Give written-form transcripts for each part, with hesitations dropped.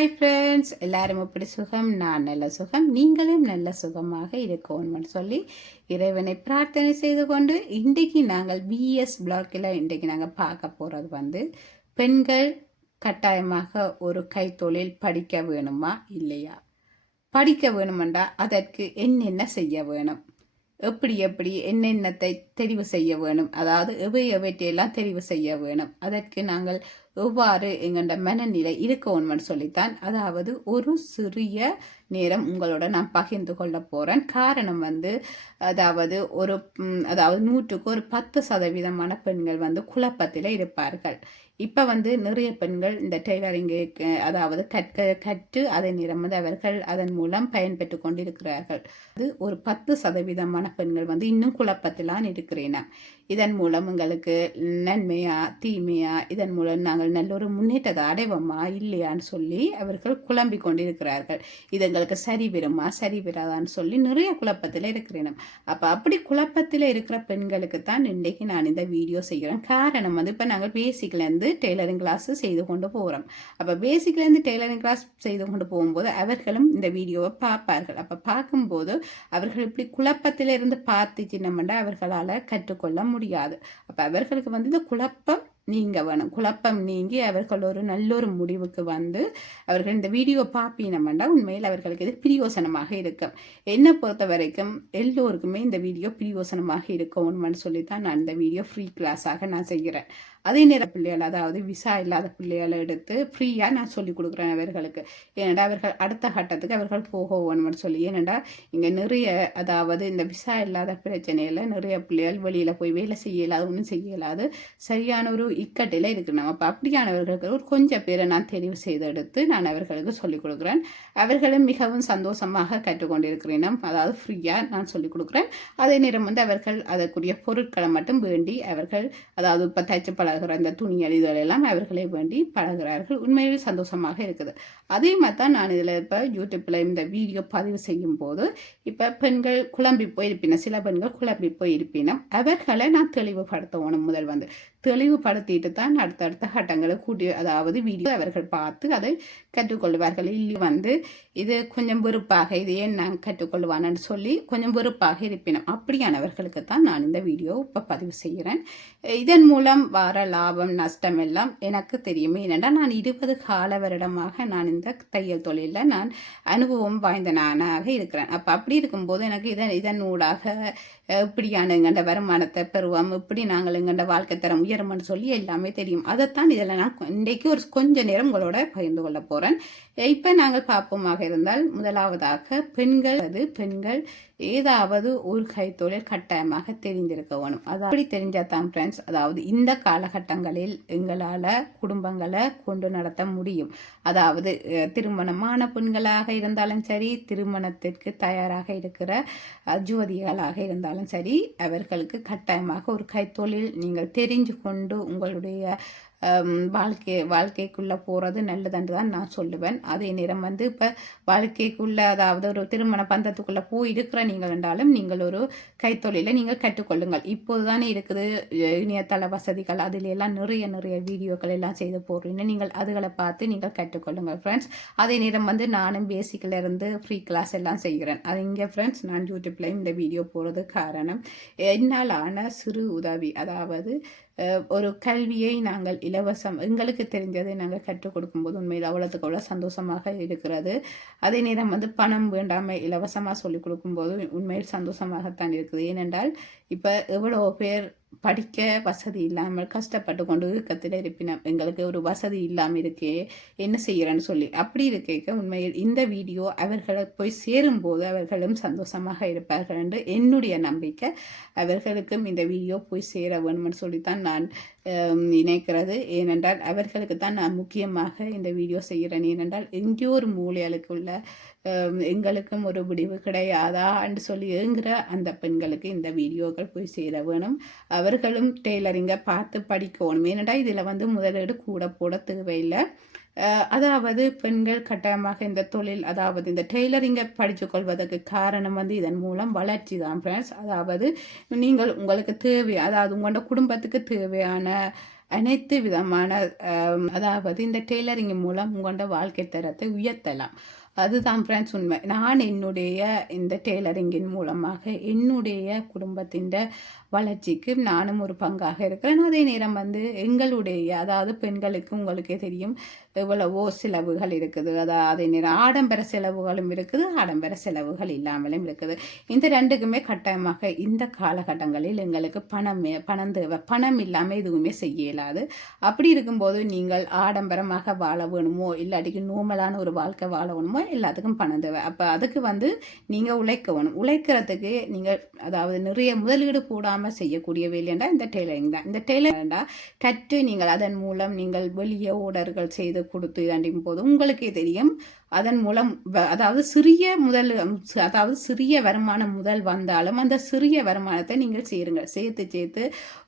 Hi friends, எல்லாரும் எப்படி சுகம்? நான் நல்ல சுகம், நீங்களும் நல்ல சுகமாக இருக்கணும்னு சொல்லி இறைவனை பிரார்த்தனை செய்து கொண்டு இன்றைக்கு நாங்கள் பிஎஸ் பிளாக்கில் இன்றைக்கு நாங்கள் பார்க்க போகிறது பெண்கள் கட்டாயமாக ஒரு கைத்தொழில் படிக்க வேணுமா இல்லையா, படிக்க வேணுமெண்டா அதற்கு என்னென்ன செய்ய வேணும், எப்படி என்னென்னத்தை தெரிவு செய்ய வேணும், அதாவது எவையெல்லாம் தெரிவு செய்ய வேணும், அதற்கு நாங்கள் எவ்வாறு எங்கள்ட மனநிலை இருக்கணும்னு சொல்லித்தான். அதாவது ஒரு சிறிய நேரம் உங்களோட நான் பகிர்ந்து கொள்ள போறேன். காரணம் அதாவது அதாவது 100க்கு ஒரு 10% பெண்கள் குழப்பத்தில் இருப்பார்கள். இப்ப நிறைய பெண்கள் இந்த டெய்லரிங்கு அதாவது கற்று அதன் நிறம் அவர்கள் அதன் மூலம் பயன்பெற்று கொண்டிருக்கிறார்கள். அது ஒரு 10% பெண்கள் இன்னும் குழப்பத்திலான் இருக்கிறேன். இதன் மூலம் உங்களுக்கு நன்மையா தீமையா, இதன் மூலம் நாங்கள் நல்ல ஒரு முன்னேற்றத்தை அடைவோமா இல்லையான்னு சொல்லி அவர்கள் குழம்பி கொண்டிருக்கிறார்கள். இது எங்களுக்கு சரி வருமா சரி வராதான்னு சொல்லி நிறைய குழப்பத்தில் இருக்கிறேன். அப்ப அப்படி குழப்பத்தில் இருக்கிற பெண்களுக்கு தான் இன்றைக்கு நான் இந்த வீடியோ செய்கிறேன். காரணம் இப்ப நாங்கள் பேசிக்ல இருந்து டெய்லரிங் கிளாஸ் செய்து கொண்டு போகிறோம். அப்ப பேசிக்ல இருந்து டெய்லரிங் கிளாஸ் செய்து கொண்டு போகும்போது அவர்களும் இந்த வீடியோவை பார்ப்பார்கள். அப்ப பார்க்கும்போது அவர்கள் இப்படி குழப்பத்தில இருந்து பார்த்து சின்னமண்டா அவர்களால் கற்றுக்கொள்ள முடியாது. அப்ப அவர்களுக்கு இந்த குழப்பம் நீங்க வேணும். குழப்பம் நீங்கி அவர்கள் ஒரு நல்ல ஒரு முடிவுக்கு அவர்கள் இந்த வீடியோ பார்ப்பினோம்னா உண்மையில் அவர்களுக்கு இது பிரியோசனமாக இருக்கும். என்னை பொறுத்த வரைக்கும் எல்லோருக்குமே இந்த வீடியோ பிரியோசனமாக இருக்கணும்னு சொல்லித்தான் நான் இந்த வீடியோ ஃப்ரீ கிளாஸாக நான் செய்கிறேன். அதே நேரம் பிள்ளைகள், அதாவது விசா இல்லாத பிள்ளைகளை எடுத்து ஃப்ரீயாக நான் சொல்லிக் கொடுக்குறேன் அவர்களுக்கு. ஏனெண்டா அவர்கள் அடுத்த கட்டத்துக்கு அவர்கள் போகணும்னு சொல்லி. ஏனெண்டா இங்கே நிறைய அதாவது இந்த விசா இல்லாத பிரச்சனையில் நிறைய பிள்ளைகள் வெளியில் போய் வேலை செய்யலாது, ஒன்றும் செய்யலாது, சரியான ஒரு இக்கட்டில் இருக்கணும். அப்போ அப்படியானவர்களுக்கு ஒரு கொஞ்சம் பேரை நான் தெரிவு செய்து எடுத்து நான் அவர்களுக்கு சொல்லிக் கொடுக்குறேன். அவர்களும் மிகவும் சந்தோஷமாக கற்றுக்கொண்டிருக்கிறேன். அதாவது ஃப்ரீயாக நான் சொல்லிக் கொடுக்குறேன். அதே நேரம் அவர்கள் அதற்குரிய பொருட்களை மட்டும் வேண்டி அவர்கள் அதாவது இப்போ தைச்சு பழகிற இந்த துணியல் இதெல்லாம் அவர்களே வேண்டி பழகிறார்கள். உண்மையில் சந்தோஷமாக இருக்குது. அதே மாதிரி தான் நான் இதில் இப்போ யூடியூப்பில் இந்த வீடியோ பதிவு செய்யும் போது இப்போ பெண்கள் குழம்பி போயிருப்பினும், சில பெண்கள் குழம்பி போயிருப்பினும் அவர்களை நான் தெளிவுபடுத்தணும். முதல் தெளிவுபடுத்திட்டு தான் அடுத்தடுத்த கட்டங்களை கூட்டி அதாவது வீடியோ அவர்கள் பார்த்து அதை கற்றுக்கொள்வார்கள். இல்லை இது கொஞ்சம் வெறுப்பாக, இது ஏன் நான் கற்றுக்கொள்வான்னு சொல்லி கொஞ்சம் வெறுப்பாக இருப்பினும் அப்படியானவர்களுக்கு தான் நான் இந்த வீடியோ இப்போ பதிவு செய்கிறேன். இதன் மூலம் வர லாபம் நஷ்டம் எல்லாம் எனக்கு தெரியும். ஏனென்றால் நான் 20 கால வருடமாக நான் இந்த தையல் தொழிலில் நான் அனுபவம் வாய்ந்த நானாக இருக்கிறேன். அப்போ அப்படி இருக்கும்போது எனக்கு இதன் ஊடாக இப்படியான எங்கண்ட வருமானத்தை பெறுவோம், இப்படி நாங்கள் எங்கண்ட வாழ்க்கை தரம் உயரும்னு சொல்லி எல்லாமே தெரியும். அதைத்தான் இதில் நான் இன்றைக்கு ஒரு கொஞ்ச நேரம் உங்களோட பகிர்ந்து கொள்ள போகிறேன். இப்போ நாங்கள் பார்ப்போமாக இருந்தால் முதலாவதாக பெண்கள் ஏதாவது ஒரு கைத்தொழில் கட்டாயமாக தெரிந்திருக்க வேணும். அது அப்படி தெரிஞ்சாதான் ஃப்ரெண்ட்ஸ், அதாவது இந்த காலகட்டங்களில் எங்களால் குடும்பங்களை கொண்டு நடத்த முடியும். அதாவது திருமணமான பெண்களாக இருந்தாலும் சரி, திருமணத்திற்கு தயாராக இருக்கிற ஜோதிகளாக இருந்தாலும் சரி, அவர்களுக்கு கட்டாயமாக ஒரு கைத்தொழில் நீங்கள் தெரிஞ்சு கொண்டு உங்களுடைய வாழ்க்கைக்குள்ளே போகிறது நல்லதுன்னு தான் நான் சொல்லுவேன். அதே நேரம் இப்போ வாழ்க்கைக்குள்ளே அதாவது ஒரு திருமண பந்தத்துக்குள்ளே போயிருக்கிற நீங்கள் என்றாலும் நீங்கள் ஒரு கைத்தொழிலை நீங்கள் கற்றுக்கொள்ளுங்கள். இப்போது தானே இருக்குது இணையதள வசதிகள், அதிலெல்லாம் நிறைய வீடியோக்கள் எல்லாம் செய்து போடுறீங்க. நீங்கள் அதுகளை பார்த்து நீங்கள் கற்றுக்கொள்ளுங்கள் ஃப்ரெண்ட்ஸ். அதே நேரம் நானும் பேசிக்கில் இருந்து ஃப்ரீ கிளாஸ் எல்லாம் செய்கிறேன். அது இங்கே ஃப்ரெண்ட்ஸ் நான் யூடியூப்ல இந்த வீடியோ போடுறது காரணம் என்னால் ஆன சிறு உதவி. அதாவது ஒரு கல்வியை நாங்கள் இலவசம் எங்களுக்கு தெரிஞ்சதை நாங்கள் கற்றுக் கொடுக்கும்போது உண்மையில் அவ்வளோத்துக்கு அவ்வளோ சந்தோஷமாக இருக்கிறது. அதே நேரம் பணம் வேண்டாமல் இலவசமாக சொல்லிக் கொடுக்கும்போது உண்மையில் சந்தோஷமாகத்தான் இருக்குது. ஏனென்றால் இப்போ எவ்வளோ பேர் படிக்க வசதி இல்லாமல் கஷ்டப்பட்டு கொண்டு கத்தில் இருப்பினோம். எங்களுக்கு ஒரு வசதி இல்லாமல் இருக்கே, என்ன செய்கிறேன்னு சொல்லி அப்படி இருக்க உண்மையில் இந்த வீடியோ அவர்களை போய் சேரும்போது அவர்களும் சந்தோஷமாக இருப்பார்கள் என்று என்னுடைய நம்பிக்கை. அவர்களுக்கும் இந்த வீடியோ போய் சேர வேணும்னு சொல்லித்தான் நான் நினைக்கிறது. ஏனென்றால் அவர்களுக்கு தான் நான் முக்கியமாக இந்த வீடியோ செய்கிறேன். ஏனென்றால் எங்கேயோ ஒரு மூலைகளுக்குள்ள எங்களுக்கும் ஒரு விடிவு கிடையாதா என்று சொல்லி ஏங்குற அந்த பெண்களுக்கு இந்த வீடியோக்கள் போய் சேர வேணும். அவர்களும் டெய்லரிங்கை பார்த்து படிக்கணும். ஏனென்றால் இதில் முதலீடு கூட போட தேவையில்லை. அதாவது பெண்கள் கட்டாயமாக இந்த தொழில் அதாவது இந்த டெய்லரிங்கை படித்து கொள்வதற்கு காரணம் இதன் மூலம் வளர்ச்சி தான் ஃப்ரெண்ட்ஸ். அதாவது நீங்கள் உங்களுக்கு அதாவது உங்களோட குடும்பத்துக்கு தேவையான அனைத்து விதமான அதாவது இந்த டெய்லரிங் மூலம் உங்களோட வாழ்க்கை தரத்தை உயர்த்தலாம். அதுதான் ஃப்ரெண்ட்ஸ் உண்மை. நான் என்னுடைய இந்த டெய்லரிங்கின் மூலமாக என்னுடைய குடும்பத்தின் வளர்ச்சிக்கு நானும் ஒரு பங்காக இருக்கிறேன். அதே நேரம் எங்களுடைய அதாவது பெண்களுக்கு உங்களுக்கே தெரியும் எவ்வளவோ செலவுகள் இருக்குது. அதாவது அதே நேரம் ஆடம்பர செலவுகளும் இருக்குது, ஆடம்பர செலவுகள் இல்லாமலும் இருக்குது. இந்த ரெண்டுக்குமே கட்டாயமாக இந்த காலகட்டங்களில் எங்களுக்கு பணம் தேவை. பணம் இல்லாமல் எதுவுமே செய்ய இயலாது. அப்படி இருக்கும்போது நீங்கள் ஆடம்பரமாக வாழ வேணுமோ இல்லாட்டிக்கு நோமலான ஒரு வாழ்க்கை வாழ வேணுமோ எல்லாத்துக்கும் பணம் தேவை. அப்போ அதுக்கு நீங்கள் உழைக்க வேணும். உழைக்கிறதுக்கு நீங்கள் அதாவது நிறைய முதலீடு போடாமல் செய்யக்கூடிய வேலைண்டா இந்த டெய்லரிங் தான். இந்த டெய்லரிங்டா கற்று நீங்கள் அதன் மூலம் நீங்கள் வெளியே ஓர்டர்கள் செய்து கொடுத்து இதாண்டியும் போது உங்களுக்கே தெரியும் அதன் மூலம் அதாவது சிறிய வருமானம் முதல் வந்தாலும் அந்த சிறிய வருமானத்தை நீங்கள் சேர்த்து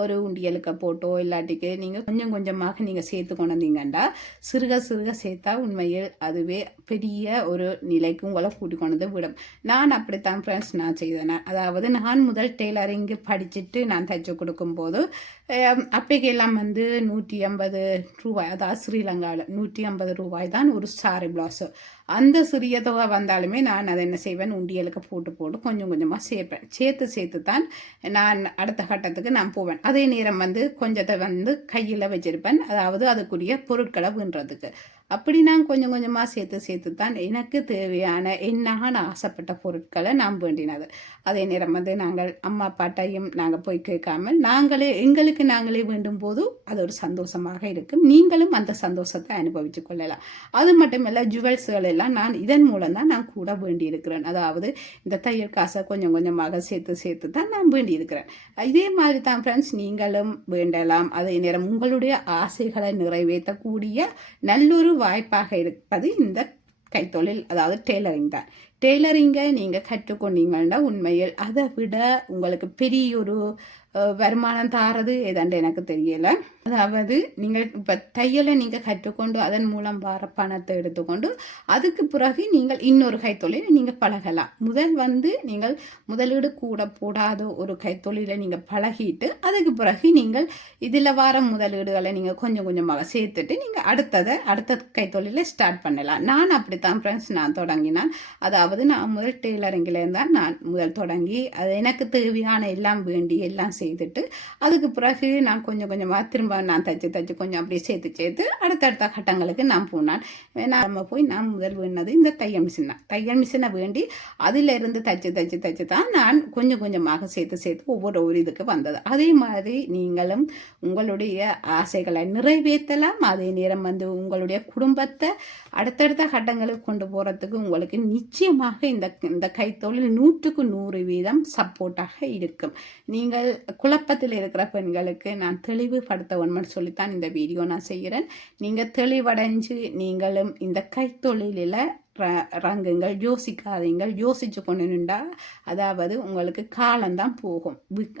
ஒரு உண்டியலுக்கு போட்டோ இல்லாட்டிக்கு நீங்கள் கொஞ்சம் கொஞ்சமாக நீங்கள் சேர்த்து கொண்டு வந்தீங்கன்னா சிறுக சேர்த்தா உண்மையில் அதுவே பெரிய ஒரு நிலைக்கு உங்களை கூட்டி கொண்டு விடும். நான் அப்படித்தான் ஃப்ரெண்ட்ஸ் நான் செய்தேன். அதாவது நான் முதல் டெய்லரிங் படிச்சுட்டு நான் தைச்சு கொடுக்கும்போது அப்பைக்கெல்லாம் 150 ரூபாய், அதாவது ஸ்ரீலங்காவில் 150 ரூபாய் தான் ஒரு சாரி பிளவுஸு. அந்த சிறிய தொகை வந்தாலுமே நான் அதை என்ன செய்வேன், உண்டியலுக்கு போட்டு கொஞ்சம் கொஞ்சமாக சேர்ப்பேன். சேர்த்து தான் நான் அடுத்த கட்டத்துக்கு நான் போவேன். அதே நேரம் கொஞ்சத்தை கையில் வச்சிருப்பேன், அதாவது அதுக்குரிய பொருட்களை வீன்றதுக்கு. அப்படி நான் கொஞ்சம் கொஞ்சமாக சேர்த்து தான் எனக்கு தேவையான நான் ஆசைப்பட்ட பொருட்களை நான் வேண்டினது. அதே நேரம் நாங்கள் அம்மா அப்பாட்டையும் நாங்கள் போய் கேட்காமல் நாங்களே வேண்டும் போது அது ஒரு சந்தோஷமாக இருக்கும். நீங்களும் அந்த சந்தோஷத்தை அனுபவித்து கொள்ளலாம். அது மட்டுமல்ல ஜுவல்ஸ்கள் எல்லாம் நான் இதன் மூலம் தான் நான் கூட வேண்டியிருக்கிறேன். அதாவது இந்த தையல் காசை கொஞ்சம் கொஞ்சமாக சேர்த்து தான் நான் வேண்டியிருக்கிறேன். இதே மாதிரி தான் ஃப்ரெண்ட்ஸ் நீங்களும் வேண்டலாம். அதே நேரம் உங்களுடைய ஆசைகளை நிறைவேற்றக்கூடிய நல்லொரு வாய்ப்பாக இருப்பது இந்த கைத்தொழில், அதாவது டெய்லரிங் தான். டெய்லரிங்கை நீங்கள் கற்றுக்கொண்டீங்கன்னா உண்மையில் அதை விட உங்களுக்கு பெரிய ஒரு வருமானம் தாரது ஏதாண்டு எனக்கு தெரியலை. அதாவது நீங்கள் இப்போ தையலை நீங்கள் கற்றுக்கொண்டு அதன் மூலம் வர பணத்தை எடுத்துக்கொண்டு அதுக்கு பிறகு நீங்கள் இன்னொரு கைத்தொழிலை நீங்கள் பழகலாம். நீங்கள் முதலீடு கூட போடாத ஒரு கைத்தொழிலை நீங்கள் பழகிட்டு அதுக்கு பிறகு நீங்கள் இதில் வர முதலீடுகளை நீங்கள் கொஞ்சம் கொஞ்சமாக சேர்த்துட்டு நீங்கள் அடுத்த கைத்தொழிலை ஸ்டார்ட் பண்ணலாம். நான் அப்படித்தான் ஃப்ரெண்ட்ஸ் நான் தொடங்கினான். அதாவது நான் முதல் டெய்லரிங்கில் இருந்தால் நான் முதல் தொடங்கி அது எனக்கு தேவையான எல்லாம் வேண்டி எல்லாம் செய்துட்டு அதுக்கு பிறகு நான் கொஞ்சம் கொஞ்சமாக திரும்ப நான் தைச்சு கொஞ்சம் அப்படியே சேர்த்து அடுத்தடுத்த கட்டங்களுக்கு நான் போனான். நான் முதல் வேண்டது இந்த தையல் மிஷினை வேண்டி அதிலிருந்து தைச்சு தான் நான் கொஞ்சம் கொஞ்சமாக சேர்த்து ஒவ்வொரு இதுக்கு வந்தது. அதே மாதிரி நீங்களும் உங்களுடைய ஆசைகளை நிறைவேற்றலாம். அதே நேரம் உங்களுடைய குடும்பத்தை அடுத்தடுத்த கட்டங்களுக்கு கொண்டு போகிறதுக்கு உங்களுக்கு நிச்சயமாக இந்த கைத்தொழில் 100% சப்போர்ட்டாக இருக்கும். நீங்கள் குழப்பத்தில் இருக்கிற பெண்களுக்கு நான் தெளிவுபடுத்த ஒன்றுன்னு சொல்லித்தான் இந்த வீடியோ நான் செய்கிறேன். நீங்கள் தெளிவடைஞ்சு நீங்களும் இந்த கைத்தொழிலில் ரங்குங்கள், யோசிக்காதீங்கள். யோசிச்சு கொண்டு நின்றா அதாவது உங்களுக்கு காலம்தான் போகும்,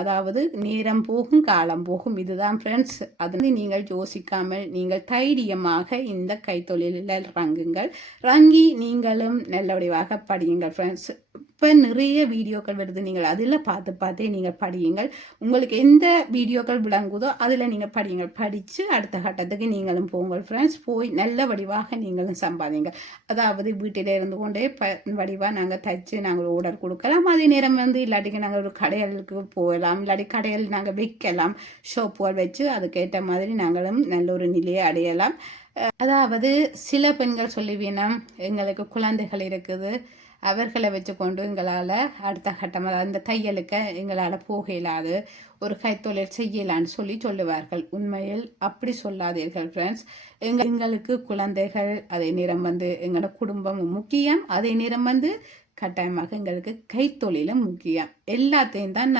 அதாவது நேரம் போகும் காலம் போகும். இதுதான் ஃப்ரெண்ட்ஸ். அது நீங்கள் யோசிக்காமல் நீங்கள் தைரியமாக இந்த கைத்தொழிலில் ரங்கி நீங்களும் நல்லபடியாக படியுங்கள் ஃப்ரெண்ட்ஸ். இப்போ நிறைய வீடியோக்கள் வருது, நீங்கள் அதில் பார்த்தே நீங்கள் படியுங்கள். உங்களுக்கு எந்த வீடியோக்கள் விளங்குதோ அதில் நீங்கள் படியுங்கள். படித்து அடுத்த கட்டத்துக்கு நீங்களும் போங்கள் ஃப்ரெண்ட்ஸ். போய் நல்ல வடிவாக நீங்களும் சம்பாதிங்க. அதாவது வீட்டில் இருந்து கொண்டே வடிவாக நாங்கள் தைச்சு நாங்கள் ஆர்டர் கொடுக்கலாம். அதே நேரம் இல்லாட்டிக்கு நாங்கள் ஒரு கடைகளுக்கு போகலாம், இல்லாட்டி கடையில் நாங்கள் வைக்கலாம், ஷாப்புகள் வச்சு அதுக்கேற்ற மாதிரி நாங்களும் நல்ல ஒரு நிலையை அடையலாம். அதாவது சில பெண்கள் சொல்லுவீனம் எங்களுக்கு குழந்தைகள் இருக்குது, அவர்களை வச்சுக்கொண்டு எங்களால் அடுத்த கட்டமாக அந்த தையலுக்கு எங்களால் போக இயலாது, ஒரு கைத்தொழில் செய்யலான்னு சொல்லுவார்கள். உண்மையில் அப்படி சொல்லாதீர்கள் ஃப்ரெண்ட்ஸ். எங்களுக்கு குழந்தைகள், அதே நேரம் எங்களோட குடும்பம் முக்கியம், அதே நேரம் கட்டாயமாக எங்களுக்கு கைத்தொழிலும் முக்கியம். எல்லாத்தையும் தான்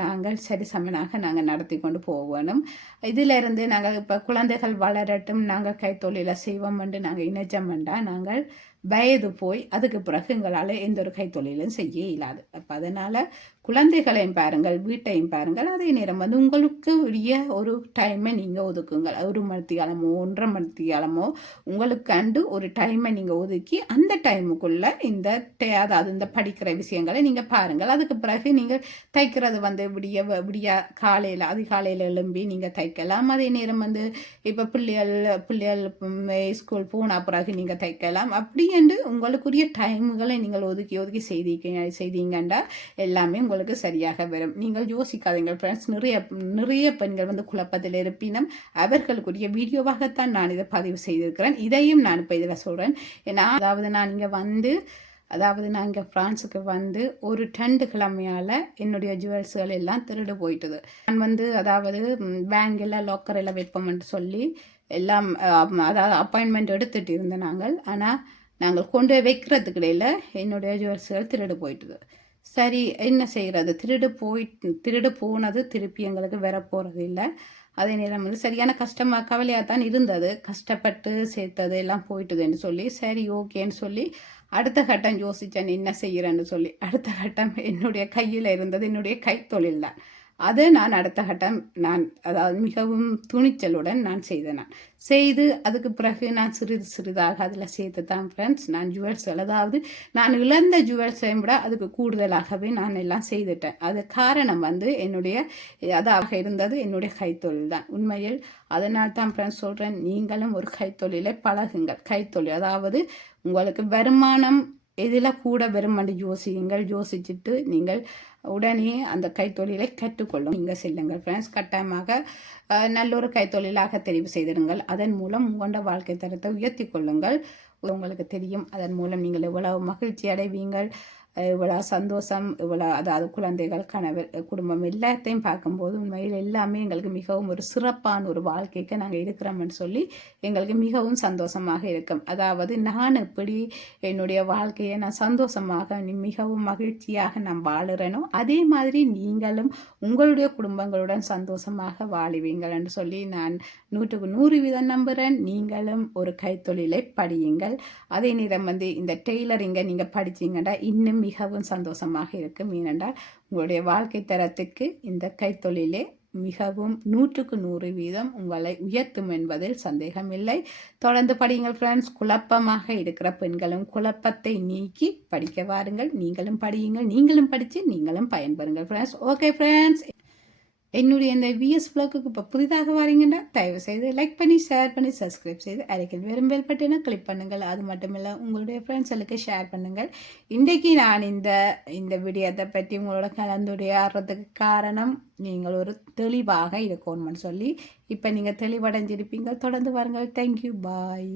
நாங்கள் சரிசமனாக நாங்கள் நடத்தி கொண்டு போகணும். இதிலிருந்து நாங்கள் இப்போ குழந்தைகள் வளரட்டும், நாங்கள் கைத்தொழிலை செய்வோம் என்று நாங்கள் இணைச்சோம்னா நாங்கள் வயது போய் அதுக்கு பிறகு எங்களால் எந்த ஒரு கைத்தொழிலும் செய்ய இயலாது. அப்போ அதனால் குழந்தைகளையும் பாருங்கள், வீட்டையும் பாருங்கள், அதே நேரம் வந்து உங்களுக்கு உரிய ஒரு டைமை நீங்கள் ஒதுக்குங்கள். 1 மணித்தியாலமோ 1.5 மணித்தியாலமோ உங்களுக்காண்டு ஒரு டைமை நீங்கள் ஒதுக்கி அந்த டைமுக்குள்ளே அதாவது இந்த படிக்கிற விஷயங்களை நீங்கள் பாருங்கள். அதுக்கு பிறகு நீங்கள் தைக்கிறது வந்து விடிய காலையில் அதிகாலையில் எழும்பி நீங்கள் தைக்கலாம். அதே நேரம் வந்து இப்போ பிள்ளைகள் ஸ்கூல் போன பிறகு நீங்கள் தைக்கலாம். அப்படி என்று உங்களுக்குரிய டைமுகளை நீங்கள் ஒதுக்கி செய்தீங்கண்டா எல்லாமே உங்களுக்கு சரியாக வரும். நீங்கள் யோசிக்காதீங்க ஃப்ரெண்ட்ஸ். நிறைய பெண்கள் வந்து குழப்பத்தில் இருப்பினும் அவர்களுக்குரிய வீடியோவாகத்தான் நான் இதை பதிவு செய்திருக்கிறேன். இதையும் நான் இப்போ இதில் சொல்கிறேன். ஏன்னா நான் இங்கே ஃப்ரான்ஸுக்கு வந்து ஒரு 2 கிழமையால் என்னுடைய ஜுவல்ஸுகள் எல்லாம் திருடு போயிட்டுது. நான் வந்து பேங்கில் லாக்கரில் வைப்போம்னு சொல்லி எல்லாம் அப்பாயின்மெண்ட் எடுத்துகிட்டு இருந்தேன் நாங்கள் கொண்டு போய் வைக்கிறதுக்கு இடையில் என்னுடைய ஜுவல்ஸுகள் திருடு போயிட்டுது. சரி, என்ன செய்கிறது? திருடு போனது திருப்பி எங்களுக்கு வர போகிறது இல்லை. அதே நேரம் வந்து சரியான கவலையாக தான் இருந்தது. கஷ்டப்பட்டு சேர்த்தது எல்லாம் போயிட்டுதுன்னு சொல்லி சரி ஓகேன்னு சொல்லி அடுத்த கட்டம் யோசித்தேன் என்ன செய்கிறேன்னு சொல்லி. அடுத்த கட்டம் என்னுடைய கையில் இருந்தது என்னுடைய கைத்தொழில் தான். அதை நான் அடுத்த கட்டம் மிகவும் துணிச்சலுடன் நான் செய்து அதுக்கு பிறகு நான் சிறிதாக அதில் சேர்த்து தான் ஃப்ரெண்ட்ஸ் நான் ஜுவல்ஸ்கள் நான் இழந்த ஜுவல்ஸையும் விட அதுக்கு கூடுதலாகவே நான் எல்லாம் செய்துட்டேன். அது காரணம் வந்து இருந்தது என்னுடைய கைத்தொழில் தான் உண்மையில். அதனால் தான் ஃப்ரெண்ட்ஸ் சொல்கிறேன், நீங்களும் ஒரு கைத்தொழிலை பழகுங்கள். கைத்தொழில் உங்களுக்கு வருமானம் எதில் கூட வருமானு யோசிச்சுட்டு நீங்கள் உடனே அந்த கைத்தொழிலை கற்றுக்கொள்ளும் நீங்கள் செல்லுங்கள் ஃப்ரெண்ட்ஸ். கட்டாயமாக நல்ல ஒரு கைத்தொழிலாக தெரிவு செய்திடுங்கள். அதன் மூலம் உங்களோட வாழ்க்கை தரத்தை உயர்த்தி கொள்ளுங்கள். உங்களுக்கு தெரியும் அதன் மூலம் நீங்கள் எவ்வளவு மகிழ்ச்சி அடைவீங்கள், இவ்வளோ சந்தோஷம், இவ்வளோ குழந்தைகள், கணவர், குடும்பம் எல்லாத்தையும் பார்க்கும்போது உண்மையில் எல்லாமே எங்களுக்கு மிகவும் ஒரு சிறப்பான ஒரு வாழ்க்கைக்கு நாங்கள் இருக்கிறோம்னு சொல்லி எங்களுக்கு மிகவும் சந்தோஷமாக இருக்கும். நான் எப்படி என்னுடைய வாழ்க்கையை நான் சந்தோஷமாக மிகவும் மகிழ்ச்சியாக நான் வாழுறேனோ அதே மாதிரி நீங்களும் உங்களுடைய குடும்பங்களுடன் சந்தோஷமாக வாழுவீங்கள் என்று சொல்லி நான் 100% நம்புகிறேன். நீங்களும் ஒரு கைத்தொழிலை படியுங்கள். அதே நேரம் வந்து இந்த டெய்லரிங்கை நீங்கள் படிச்சீங்கன்னா இன்னும் மிகவும் சந்தோஷமாக இருக்கும். ஏனென்றால் உங்களுடைய வாழ்க்கை தரத்துக்கு இந்த கைத்தொழிலே மிகவும் 100% உங்களை உயர்த்தும் என்பதில் சந்தேகமில்லை. தொடர்ந்து படியுங்கள் ஃப்ரெண்ட்ஸ். குழப்பமாக இருக்கிற பெண்களும் குழப்பத்தை நீக்கி படிக்க வாருங்கள். நீங்களும் படியுங்கள், நீங்களும் படித்து நீங்களும் பயன்பெறுங்கள் ஃப்ரெண்ட்ஸ். ஓகே ஃப்ரெண்ட்ஸ், என்னுடைய இந்த விஎஸ் ப்ளாக்குக்கு இப்போ புதிதாக வரீங்கன்னா தயவு செய்து லைக் பண்ணி ஷேர் பண்ணி சப்ஸ்கிரைப் செய்து அரைக்கல் வெறும் பெல் பட்டனை கிளிக் பண்ணுங்கள். அது மட்டும் இல்லை உங்களுடைய ஃப்ரெண்ட்ஸுக்கு ஷேர் பண்ணுங்கள். இன்றைக்கி நான் இந்த வீடியோத்தை பற்றி உங்களோட கலந்துரையாடுறதுக்கு காரணம் நீங்கள் ஒரு தெளிவாக இருக்கணும்னு சொல்லி இப்போ நீங்கள் தெளிவடைஞ்சிருப்பீங்க. தொடர்ந்து வாருங்கள். தேங்க்யூ, பாய்.